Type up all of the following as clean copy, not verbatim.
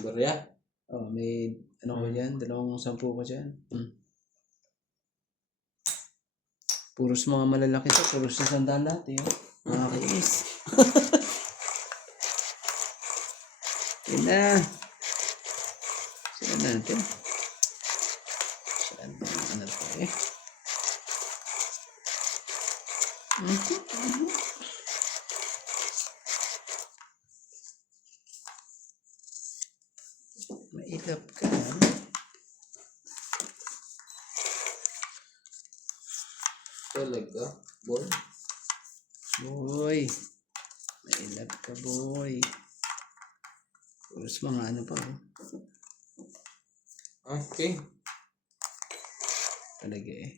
Barya? Oh, may ano ko dyan? 210 ko dyan. Puros mga malalaki to. Puros na sandaan lahat eh. Nakakainis. Yun na. Saan natin? Saan na to eh? Mailap ka. Talaga? Boy? Boy. Mailap ka, boy. Puros mga ano pa oh. Okay. Talaga eh.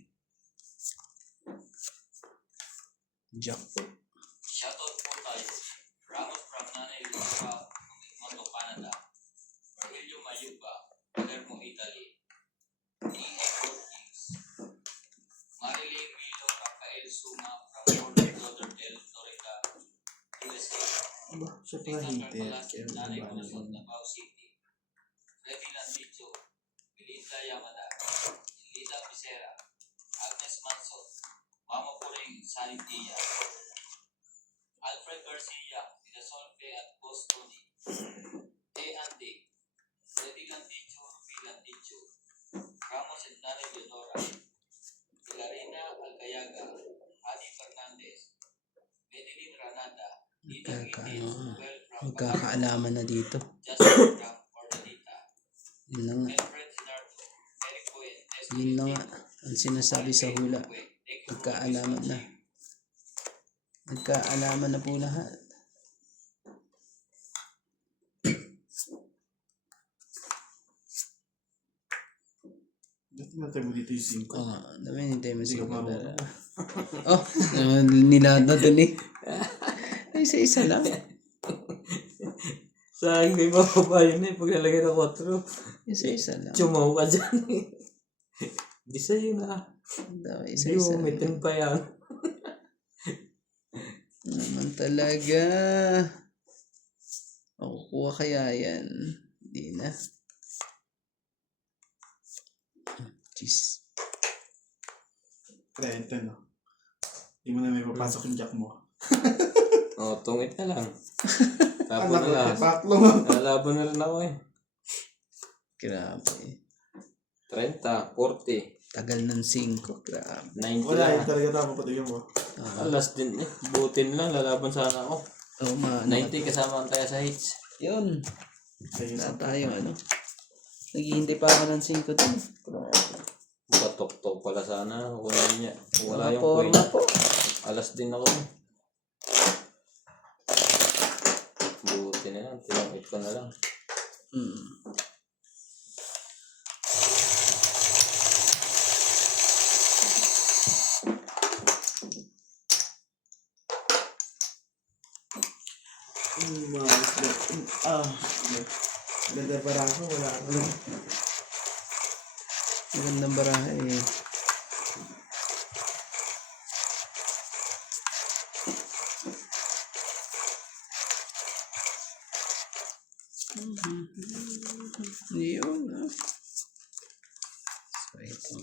Jackpot. Shoutout po tayo. Ramos from Nanay Lupa, Monto, Canada. Marilio Mayuba, Palermo, Italy. E.A. Kings. Marilyn Milo Rafael Suma from Fort Lauderdale, Florida, USA. Siya Tingnan hintay. Carpalas, Nanay Bunasot, Davao City. Freddy Landicho, Belinda Yamada, Lita Becerra, Agnes Manson, Mama Puring Sanitia, Alfred Garcia, Inasolfe at Bostoni, A. Andy, Freddy Landicho, Rupi Landicho, Ramos and Nanay Leonora, Hilarina Alcayaga, Adi Fernandez, Medellin Ranada, Dita Gitin, Well from Magkakaalaman na dito. Justin from Ordanita, Yun na nga. Alfred Sinardo, Eric Fuentes, Yun na nga. Ang sinasabi sa hula. Magkaalaman na. Magkaalaman na po lahat. Dati natin mo dito yung 5. Oo nga. Dami nintay mo Hindi ka siya. marunong. Oh, nilad na dun eh. Ay, isa-isa lang. Sa akin kay bababa yun eh. Paglalagay ng 4. Isa-isa lang. Chumaw ka dyan eh. Di sa'yo na. Daw, Di isa-isa mo, may lang. 10 pa yan. Naman talaga. Makukuha kaya yan. Hindi na. Jeez. 30 no. Hindi mo na may papasok yung jack mo. Tungit na lang. Tapos Anak ko, na lang. tatlo. Lalaban na rin ako eh. Grabe. 30, 40, Tagal ng 5. Grabe. 90 Wala lang. yun talaga tapos patigyan mo. Last din eh. Butin lang. Lalaban sana ako. Oh, 90 kasama ang tayo sa hits. Yun. Sige, Wala tayo ano. Naghihintay pa ako ng 5 dun. Batok-tok pala sana. Wala niya. Wala Mga yung forma point. po. Alas din ako. Buti na lang. Tinangit ko na lang. Ganda para ako, wala ako lang. Magandang baraha eh. Yun ah. So ito.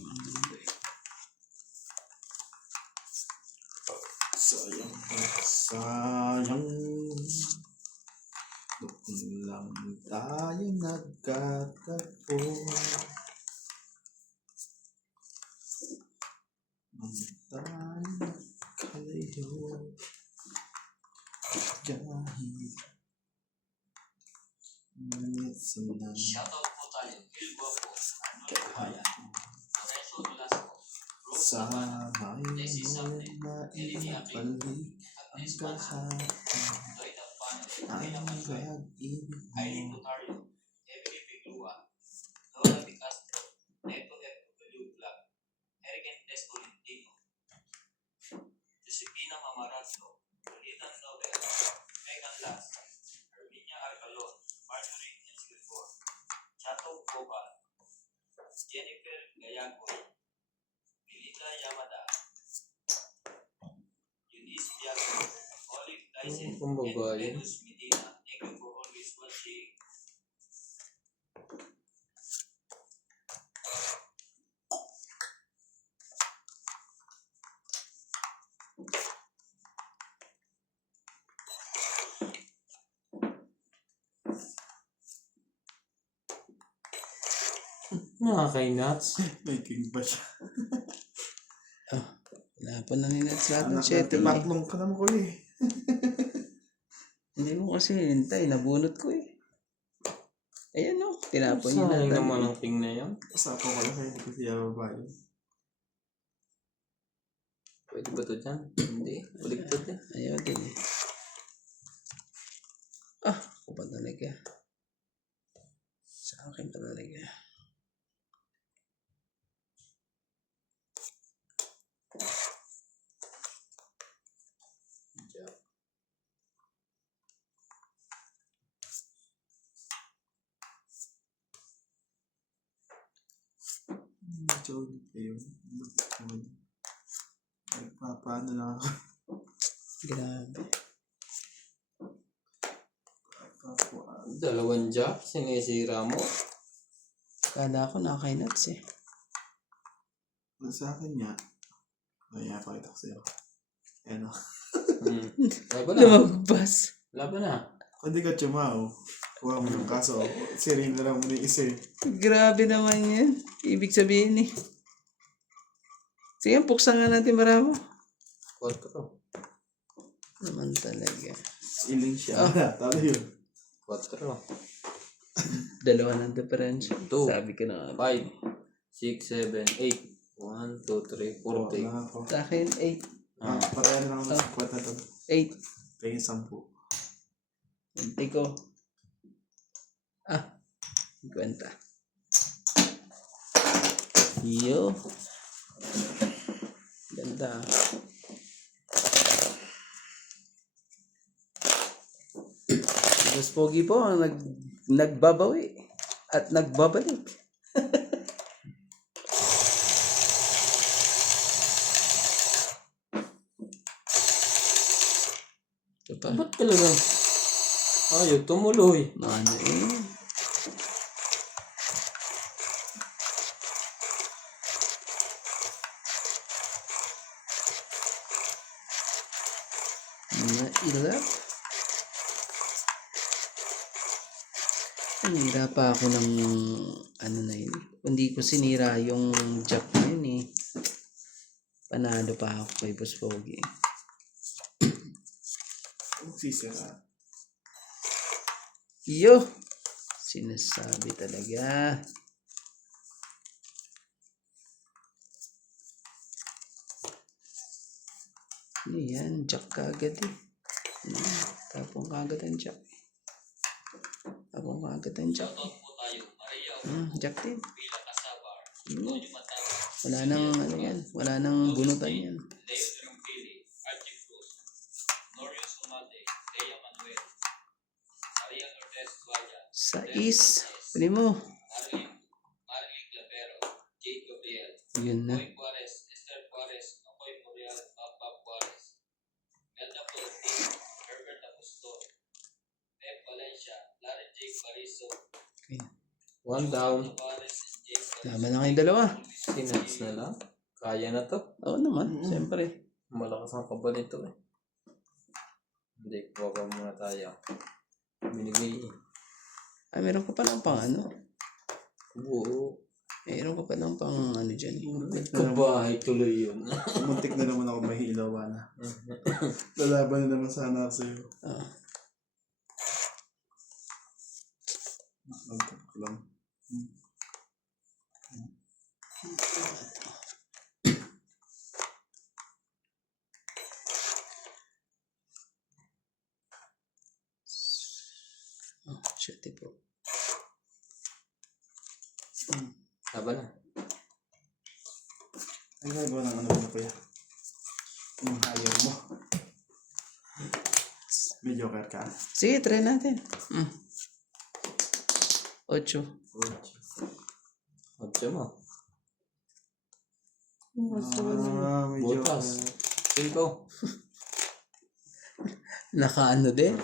Sayang. Sayang. Doon lang tayo nagkatagpo. Nang tayo nagkalayo. Dahil minsan na Shoutout po tayo. Phil Guapo, Arnold Cabaya, Lorenzo Velasco, Rose sana'y Desi Sabne, Eleni maibalik ang Agnes Manson, kahapon. Doida Pano, Ang Camila Manuel, pag-ibig Aileen mo. Notario, Emily Piglua, Lola Di Castro, Neto F.W. Vlog, Eric Entes Tolentino, Josepina Mamarazzo, Lolitan Nobel, Megan Las, Herminia Arcalon, Marjorie Ensilfor, Chato Boba, Jennifer Gayagoy, Milita Yamada, Eunice Diago, Olive Kumbaga yun. Venus Medina, thank you for always watching. Nakakay-nuts. May king ba siya? Napon na ni Nats lahat ng Anak chetty. natin, tatlong ka naman ko eh. Hindi mo kasi hintay. Nabunot ko eh. Ayan o. Tinapon niya Sayang na. naman ang king na yan. Usapan ko lang kaya hindi ko siya babae. Pwede ba ito dyan? Hindi. Baliktad eh. Ayaw din eh. Ako pa talaga. Sa akin pa talaga. Medyo ulit kayo. Nagpapaano lang ako. Grabe. Dalawang jack. Sinisira mo. Kala ko nakakay Nats eh. Sa akin nga. Ay, pakita ko sa'yo. Ayan o. Laban na. Lumagpas. Laban na. Kung di ka tsumaw, kuha mo yung kaso. Sirin na lang mo na yung isa eh. Grabe naman yan. Ibig sabihin eh. Sige, puksan nga natin maramo. 4. Naman talaga. Iling siya. Talo yun. 4. Dalawa ng difference. Two. Sabi ko na. 5, 6, 7, 8. 1, 2, 3, 4, take. Wala ako. Sa akin, 8. Parehan lang ako sa kwat na to. 8. Tingin 10. Hindi ko. 50. Iyo. Ganda. Mas pogi po ang nagbabawi at nagbabalik. Ito pa. Ba't talagang ayaw tumuloy? Ano eh. Nailap. Nanira pa ako ng ano na yun. Hindi ko sinira yung jack na yun eh. Panalo pa ako kay Boss Pogi. Sisira. Iyo! Sinasabi talaga. Ano yan? Jack kagad eh. Tapong kagad ang jack. Tapong kagad ang jack. Shoutout po tayo, Maria Jack din. Villa Casabar, Hmm. Antonio Matao, Wala nang ano yan. Wala nang bunutan yan. Leo Drumpili, Archie Cruz, Norio Sumate, Lea Manuel, Maria Lourdes Valla, Sais. Pwede mo. Marley Clavero, Jade Gabriel, Yun na. Boy Juarez, Esther Juarez, Makoy Morial, Papa Juarez, Melda Florentin, Herbert Apostol, Pep Valencia, Lauren Jake Bariso, 1 down. Tavares, and Jake Tama na kayong dalawa. Sinats na lang. Kaya na to. Oo naman. Siyempre. Malakas ang kaba nito eh. Hindi, kuha muna tayo. Binigay eh. Meron ka pa ng pang ano. Oo. Meron ka pa ng pang ano dyan. Kabahay tuloy yun. Muntik na naman ako mahilawa na. Lalaban na naman sana ako sa'yo. Nagtapak lang. Shit po. Laban na. Ay, gagawa ng ano na kuya. Yung higher mo. Mediocre ka. Sige, try natin. 8. 8 mo. Mediocre. Butas. 5. Nakaano din?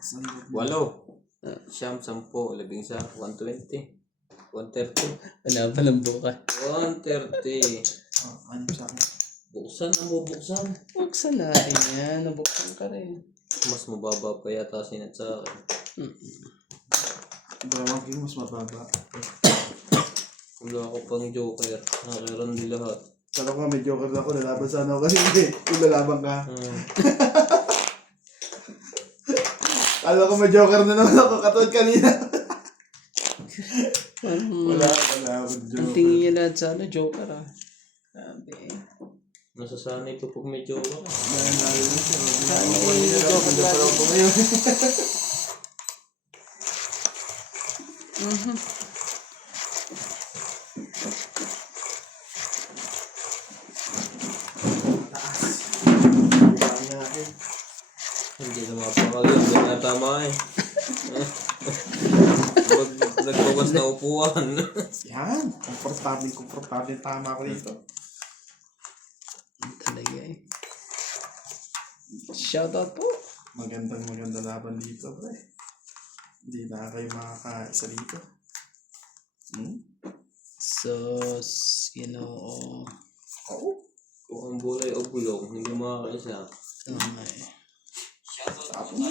Sandok. 8. Siyam, 10, 11, 120. 130. Wala pa ng buka. 130. Oh, ano sa akin? Buksan ang bubuksan. Buksan natin yan. Nabuksan ka rin. Mas mababa pa yata sinat sa akin. Dalawang king mas mababa. Wala ako pang joker. Nakiran di lahat. Kala ko may joker na ako, lalaban sana ako kasi hindi. Kung lalaban ka. Kala ko may joker na naman ako, katulad kanina. Wala ako Ang joker. tingin niya lahat sa ano, joker ah. Sabi. Nasasanay ko pag may joker. Dahil lalo na siya. joker Hindi pa lagi. lang ako ngayon. Taas. Natin. Hindi na mapakali. Hindi na tama eh. Nagbawas na upuan. Yan. Komportable. Tama ako dito. Talaga eh. Shoutout po. Maganda laban dito, pre. Hindi na kayo makakaisa dito. Sos, Ginoo. Oo. Kung ang bulay o bulong, hindi makakaisa. Okay. Tapos na.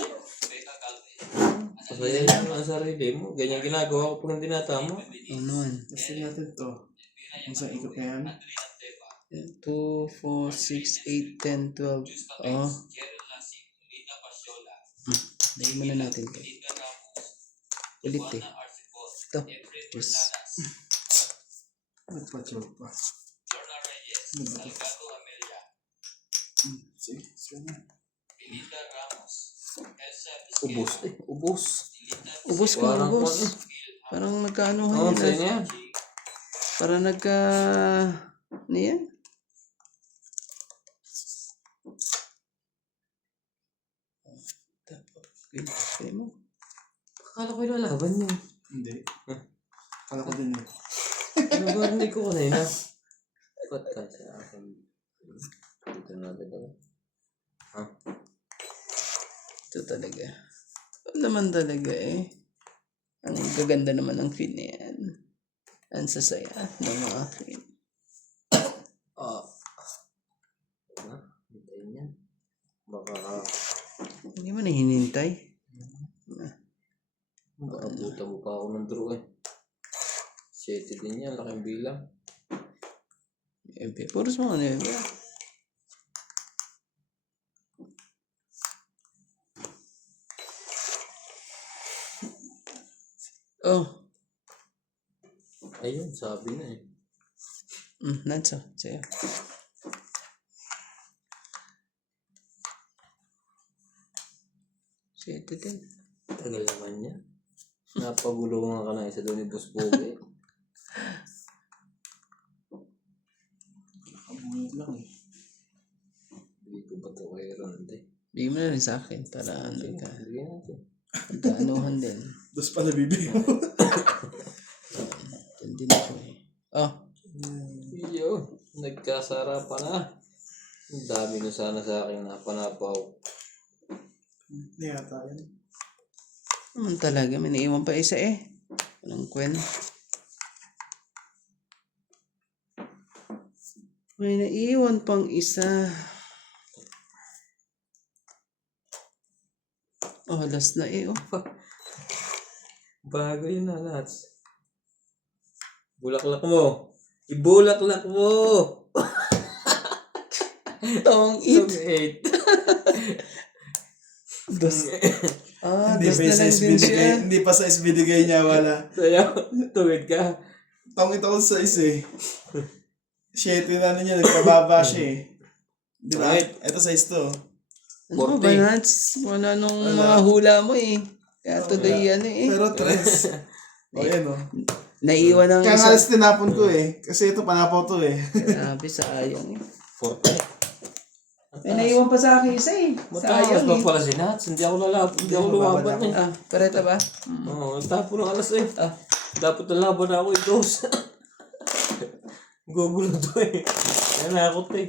Masaya lang ang sarili mo. Ganyan ginagawa ko pag hindi natama. Ano man? Testing natin to. Ang sa ikot na yan. 2, 4, 6, 8, 10, 12. Oh. Lagyan muna natin to. Ulit eh. Ito. Yes. Nagpa-joke pa. Sige, sige na. Ubus eh. Ubus. Ubus ko, Parang ubus. kung Parang nagkaano Oo, yun. sa inyo. Parang nagka... Ano yan? Kaya mo. Akala ko ilalaban niyo. Hindi. Kala ko din eh. Ano ba hindi ko kanina? Ba't ka sa akin? Dito natin ako. Ito talaga. Ito naman talaga eh. Ang gaganda naman ng fin na yan. Ang sasaya ng mga fin. Hintayin yan. Baka Hindi mo na hinintay. abutan mo pa ako ng draw eh. 7 din yan. Laking bilang. Ebe, puros mga ano ebe. Oh. Ayun, sabi na eh. Nanso. Sa'yo. Siyete din. Tagal naman niya. Napagulungan ka na isa doon ni Boss Pogi. Nakabuhit lang eh. Hindi ko ba ito kay Ronde? Bigyan mo na rin sa akin para ano ka. Bigyan natin. Magkaanuhan din. Dos pala bibigyan mo. Hindi na siya eh. Oh. Iyo, nagkasara pa na. Ang dami na sana sa akin napanapaw. Hindi yata yan. Naman talaga. May naiwan pa isa eh. Anong kwen? May naiwan pang isa. Oh, last na eh. Oh. Bago yun na, Nats. Bulaklak mo. Ibulaklak mo. Tong it. 8. Dos. Ah, Hindi dos pa na sa lang din siya. Hindi pa sa SBDigay niya wala. Sayaw, tuwid ka. Tangit ako sa isa eh. 7 na niya, nagpababa siya eh. Di ba? Right. Ito size to. Ano ba, Nats? Wala nung mga hula mo eh. Kaya tuloy yan eh. Pero 3. O yan o. Naiwan ang Kaya nga isa. alas tinapon ko eh. Kasi ito panapaw to eh. Grabe, sayang eh. 4. May naiwan pa sa akin isa eh. Mataas Sayang pa eh. pala si Nats. Hindi ako lalaban. Hindi ako lumaban eh. Ah, pareta ba? Oo, tapo ng alas eh. Dapat nalaban na ako itos. Gugulo to eh. Kaya nakakot eh.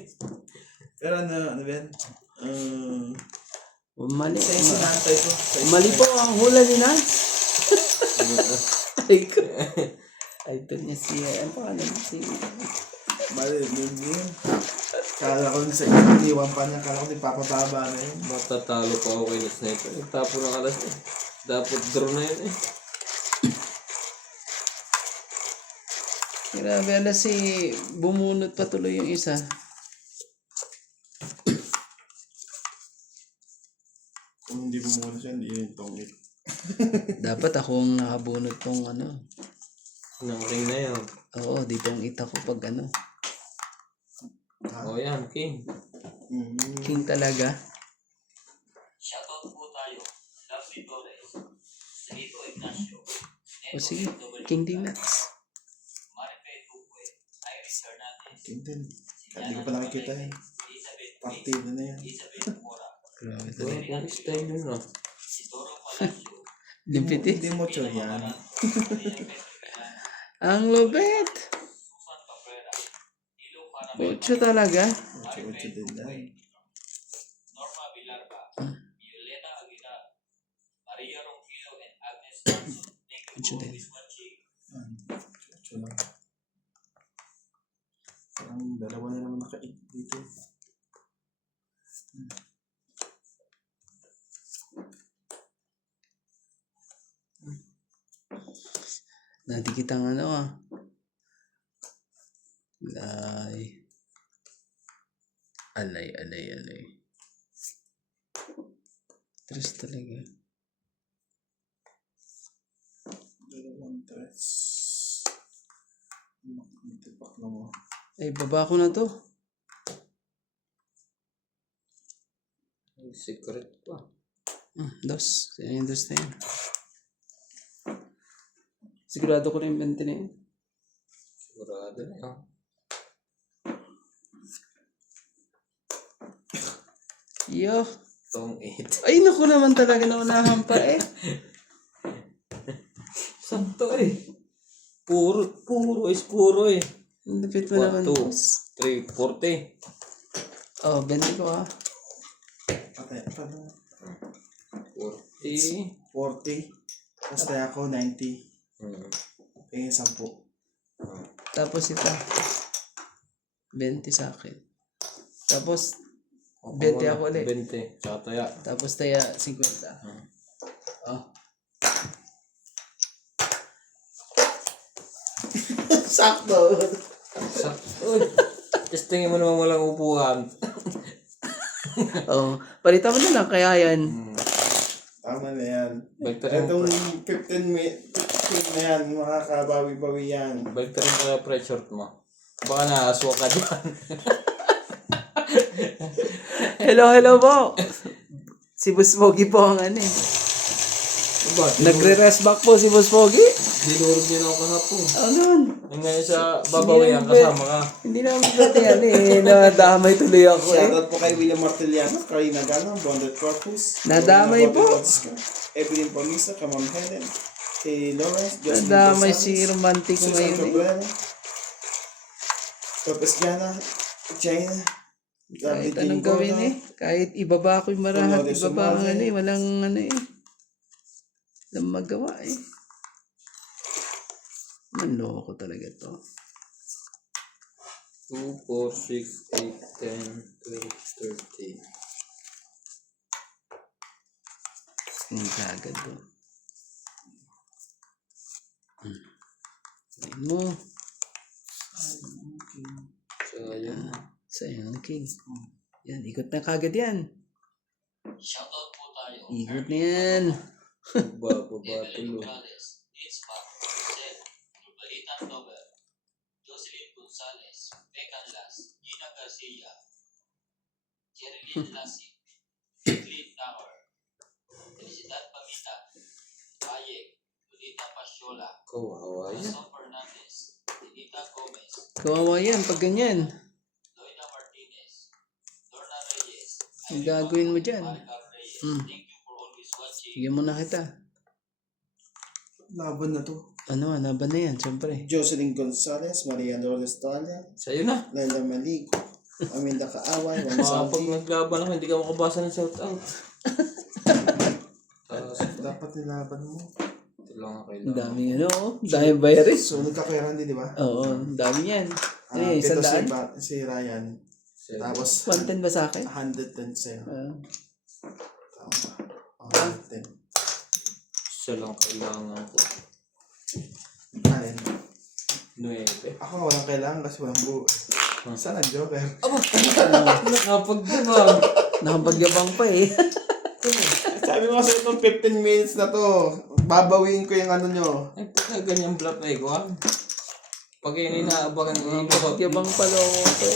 Pero ano ba yan? Mali. Isa yung sinantay ko. Mali po ang hula ni Nance. Ay ko. Ay, ito niya si, ano pa alam si, Mali, yun. Kala ko sa iniwan pa niya. Kala ko di papababa na yun. Matatalo pa ako kay Sniper. Nagtapo ng alas eh. Dapat draw na yun eh. grabe, alas si, bumunot pa tuloy yung isa. Kung hindi mo muna siya, hindi yun tongit. Dapat akong nakabunot tong ano. Nang ring na yun. Oo, dito ang ita ko pag ano. O yan, King. King talaga. Shoutout po tayo. Lovely Torres. Rito Ignacio. O sige, King din nuts. Maripet Bukwe. Iris Hernandez. Kintin. Hindi ko pa nakikita yan. Elizabeth Partida na yan. Elizabeth Mora. Grabe Ito talaga. ang style yun ah. Isidoro Palacio. Limpit eh. Hindi mo siya yan. Maria Petro Ang lupit. Susan Cabrera. Ilo Para Ocho talaga. Ocho din yan. Norma Villarba. Violeta Aguilar. Maria Ronquillo and Agnes Johnson. Thank you Ocho po, din. Miss Manchi. Ocho lang. Parang dalawa na naman naka-8 dito. Nadikit ang ano ah. Alay. Tres talaga. Dalawang tres. Matipak na mo. Ay, baba ko na to. Secret pa. Dos. Yan yung dos na yan. Sigurado ko na yung 20 na yun. Sigurado na yun. Yo. Tong 8. Ay, naku naman talaga na unahan pa eh. Sakto eh. Puro eh. Ang lupit mo naman, 1, 2, boss. 3, 40. Oh, 20 ko ah. Patay. 40. 40. Tapos tayo ako 90. Tingin 10. Tapos ito. 20 sa akin. Tapos, 20 ako ulit. 20. Tsaka taya. Tapos tayo 50. Oh. Sakto! Sakto eh. Just tingin mo naman walang upuan. Oh, palitan mo na lang kaya yan. Tama na yan. Balik Itong 15 na yan, makakabawi-bawi yan. rin kaya pressure mo. Baka naaswa ka dyan. Hello po. Si Boss Pogi po ang ano eh. Diba? Nagre-rest back po si Boss Pogi. Dinurog niya na ako kahapon. Ano nun? Yung ngayon sa babawian kasama ka. Hindi naman pwede yan eh. Nadamay tuloy ako eh. Shoutout po kay William Martiliano, Karina Gano, Bonded Corpus. Nadamay po. Evelyn Pamisa, Kamam Helen, kay Lawrence, Jocelyn Nadamay Gonzalez, si romantic ko Susan ngayon eh. Cabrera, Lopez Gana, China, Kahit anong gawin eh. Kahit ibaba ko yung marahat, Dolores ibaba ang Umase. ano eh. Walang ano eh. Walang magawa eh. Manloko talaga to. 2, 4, 6, 8, 10, 12, 13. Ang kagad to. Ayun mo. So, ayun. Sayang, King. Yan, ikot na kagad yan. Shoutout po tayo. Ikot na yan. Baba Evelyn tulo. Morales. Itzpa. Zen. Rubalitan Nobel. Jocelyn Gonzalez. Pecan Las. Gina Garcia. Jerilyn Lassi. Clean Tower. Felicidad Pamita. Bayek. Lolita Pasyola. Kawawa yan. Jason Fernandez. Dinita Gomez. Kawawa yan pag ganyan. Loina Martinez. Lorna Reyes. Ang gagawin mo dyan? Maricar Reyes. Thank you for always watching. Sige mo na kita. Laban na to. Ano, laban na yan, syempre. Jocelyn Gonzalez, Maria Lourdes Talia, Sa'yo na. Laila Maligo, Aminda Kaaway, Juan Mga pag Santi, naglaban ako, hindi ka makabasa ng shoutout. dapat nilaban mo. Ito lang ang Ang kailangan. daming ano, daming virus. So, nagkakairan din, di ba? Oo, ang dami yan. Ito 100. si Ryan. Tapos, 110 ba sa akin? 110 sa'yo. Ah. 110. Isa lang kailangan ko. Alin? 9. Ako nga walang kailangan kasi walang buo. Saan ang Joker? Aba! Nakapagdabang! Nakapagyabang pa eh. Sabi mo kasi itong 15 minutes na to, babawiin ko yung ano nyo. Ay, pagka ganyang bluff ay ko. Pag yung inaabangan ko, Nakapagyabang pala ako.